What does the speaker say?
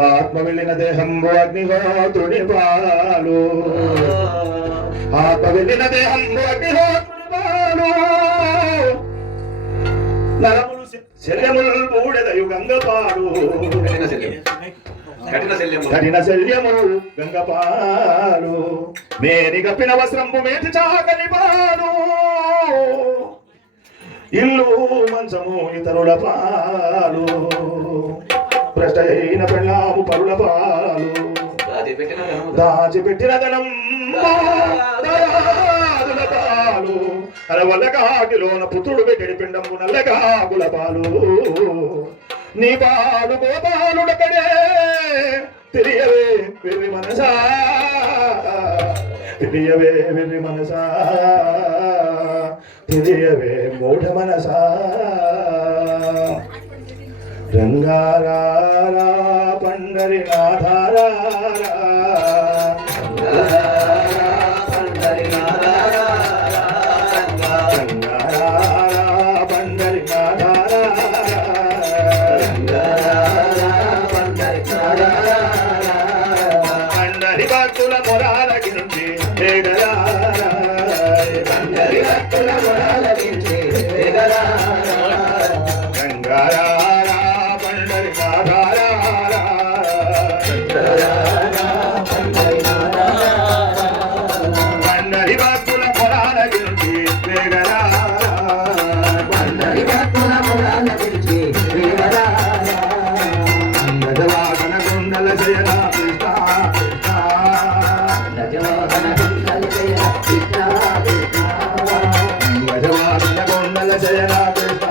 ఆత్మ వెళ్ళిన దేహంబు అగ్నిహోత్రుని పాలు ఆత్మ వెళ్ళిన దేహంబు అగ్నిహోత్రుని పాలు నరములు శ- శల్యములు బూడెదయు గంగపాడు కఠిన శల్యం కఠిన శల్యం కఠిన శల్యము గంగపాలు. మేని గప్పిన వస్త్రంబు మేటి చాకని పాలు. ఇల్లు మంచము ఇతరుల పాలు. భ్రష్ట అయిన పెళ్ళాము పరుల పాలు. దాచిపెట్టిన ధనం దయాదుల పాలు. అరవల్ల పుత్రుడు పెట్టిన పిండము నల్లగాకుల పాలు. నీ పాలు గోపాలుడకడే తెలియవే వెర్రి మనసా. తెలియవే వెర్రి మనసా. తెలియవే మూఢ మనసా. రంగారా పండరి నాథారా ఏడరా పండరి భక్తుల మొరాలగించి ఏడరా భజవాన కొండల జయనా కృష్ణ